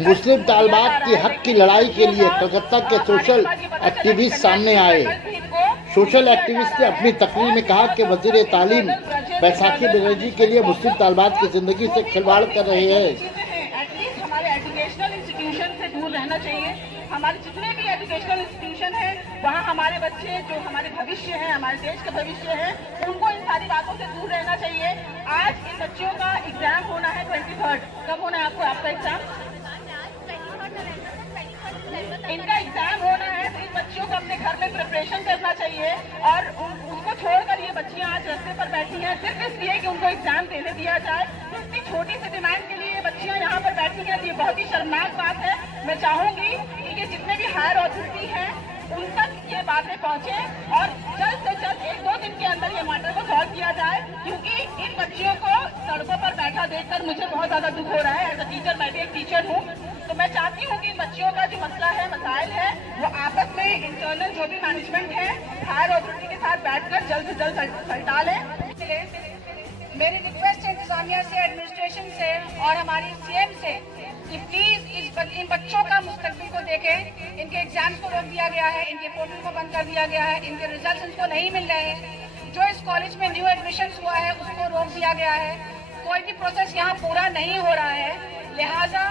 मुस्लिम तालिबात की हक की लड़ाई के लिए कलकत्ता के सोशल एक्टिविस्ट सामने आए। सोशल एक्टिविस्ट ने अपनी तकरीर में कहा कि वज़ीर तालीम बैसाखी बनर्जी के लिए मुस्लिम तालिबात की ज़िंदगी से खिलवाड़ कर रहे हैं। हमारे एजुकेशनल इंस्टीट्यूशन से दूर रहना चाहिए। हमारे जितने भी एजुकेशनल इंस्टीट्यूशन हैं वहाँ हमारे बच्चे जो हमारे भविष्य हैं, हमारे देश का भविष्य है, उनको इन सारी बातों से दूर रहना चाहिए। आज इन बच्चों का एग्जाम होना है 23rd। कब होना है आपका एग्जाम? इनका एग्जाम होना है, तो इन बच्चियों को अपने घर में प्रिपरेशन करना चाहिए और उनको छोड़कर ये बच्चियां आज रास्ते पर बैठी हैं सिर्फ इसलिए कि उनको एग्जाम देने दिया जाए। इतनी छोटी सी डिमांड के लिए ये बच्चियां यहाँ पर बैठी हैं, ये बहुत ही शर्मनाक बात है। मैं चाहूंगी कि ये जितने भी हायर अथॉरिटी हैं उन तक ये बातें पहुंचे और जल्द से जल्द 1-2 दिन के अंदर ये मैटर को सॉल्व किया जाए, क्योंकि इन बच्चियों को सड़कों पर बैठा देखकर मुझे बहुत ज्यादा दुख हो रहा है। एज अ टीचर, मैं भी एक टीचर हूँ, तो मैं चाहती हूँ कि बच्चियों का जो मसला है, मसाइल है, वो आपस में इंटरनल जो भी मैनेजमेंट है हायर अथॉरिटी के साथ बैठकर जल्द से जल्द सल्टा लें। मेरी रिक्वेस्ट है इंतजामिया से, एडमिनिस्ट्रेशन से और हमारी सीएम से कि प्लीज इन बच्चों का मुस्तकबिल को देखें। इनके एग्जाम्स को रोक दिया गया है, इनके पोर्टल को बंद कर दिया गया है, इनके रिजल्ट इनको नहीं मिल रहे हैं। जो इस कॉलेज में न्यू एडमिशन हुआ है उसको रोक दिया गया है। कोई भी प्रोसेस यहाँ पूरा नहीं हो रहा है। लिहाजा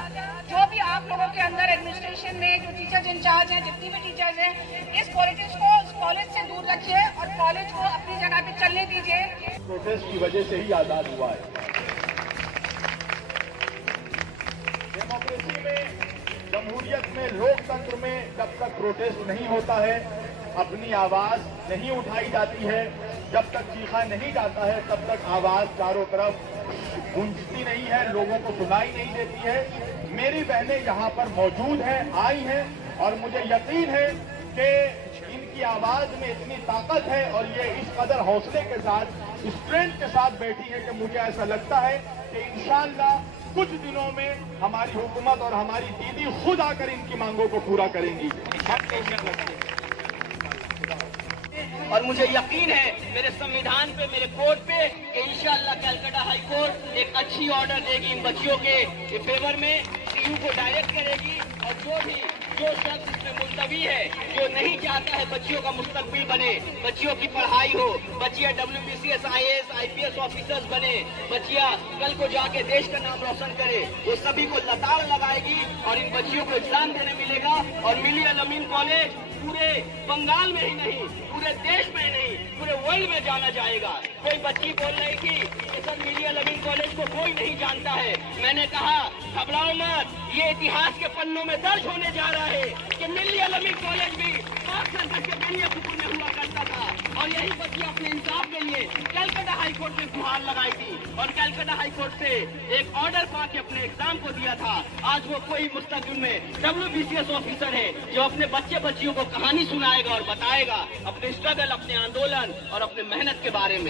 जो भी आप लोगों के अंदर एडमिनिस्ट्रेशन में जो टीचर्स इंचार्ज हैं, जितनी भी टीचर्स हैं, इस पॉलिटिक्स को इस कॉलेज से दूर रखिए और कॉलेज को अपनी जगह पे चलने दीजिए। प्रोटेस्ट की वजह से ही आजाद हुआ है। डेमोक्रेसी में, जमहूरियत में, लोकतंत्र में जब तक प्रोटेस्ट नहीं होता है, अपनी आवाज नहीं उठाई जाती है, जब तक चीखा नहीं जाता है, तब तक आवाज चारों तरफ गूंजती नहीं है, लोगों को सुनाई नहीं देती है। मेरी बहनें यहाँ पर मौजूद हैं, आई हैं और मुझे यकीन है कि इनकी आवाज में इतनी ताकत है और ये इस कदर हौसले के साथ, स्ट्रेंथ के साथ बैठी है कि मुझे ऐसा लगता है कि इंशाअल्लाह कुछ दिनों में हमारी हुकूमत और हमारी दीदी खुद आकर इनकी मांगों को पूरा करेंगी। और मुझे यकीन है मेरे संविधान पे, मेरे कोर्ट पे कि इंशाअल्लाह कलकत्ता हाई कोर्ट एक अच्छी ऑर्डर देगी इन बच्चियों के फेवर में, सीयू को डायरेक्ट करेगी और जो शख्स इसमें मुलतवी है, जो नहीं चाहता है बच्चियों का मुस्तकबिल बने, बच्चियों की पढ़ाई हो, बच्चियां WBCS IAS IPS ऑफिसर्स बने, बच्चियां कल को जाके देश का नाम रोशन करे, वो सभी को लताड़ लगाएगी और इन बच्चियों को एग्जाम देने मिलेगा। और मिली अल-अमीन कॉलेज पूरे बंगाल में ही नहीं, पूरे देश में ही नहीं, पूरे वर्ल्ड में जाना जाएगा। कोई बच्ची बोल रही थी कि सर मिली अल-अमीन कॉलेज को कोई नहीं जानता है। मैंने कहा घबराओ मत, ये इतिहास के पन्नों में दर्ज होने जा रहा है कि मिली अल-अमीन कॉलेज भी पाक संसद के बेनियापुर में हुआ करता था और यही बच्ची अपने इंसाफ के लिए कलकत्ता हाई कोर्ट में गुहार लगाई थी और कलकत्ता हाई कोर्ट से एक ऑर्डर पाके अपने एग्जाम को दिया था। आज वो कोई मुस्तकबिल में WBCS ऑफिसर है जो अपने बच्चियों को कहानी सुनाएगा और बताएगा अपने स्ट्रगल, अपने आंदोलन और अपने मेहनत के बारे में।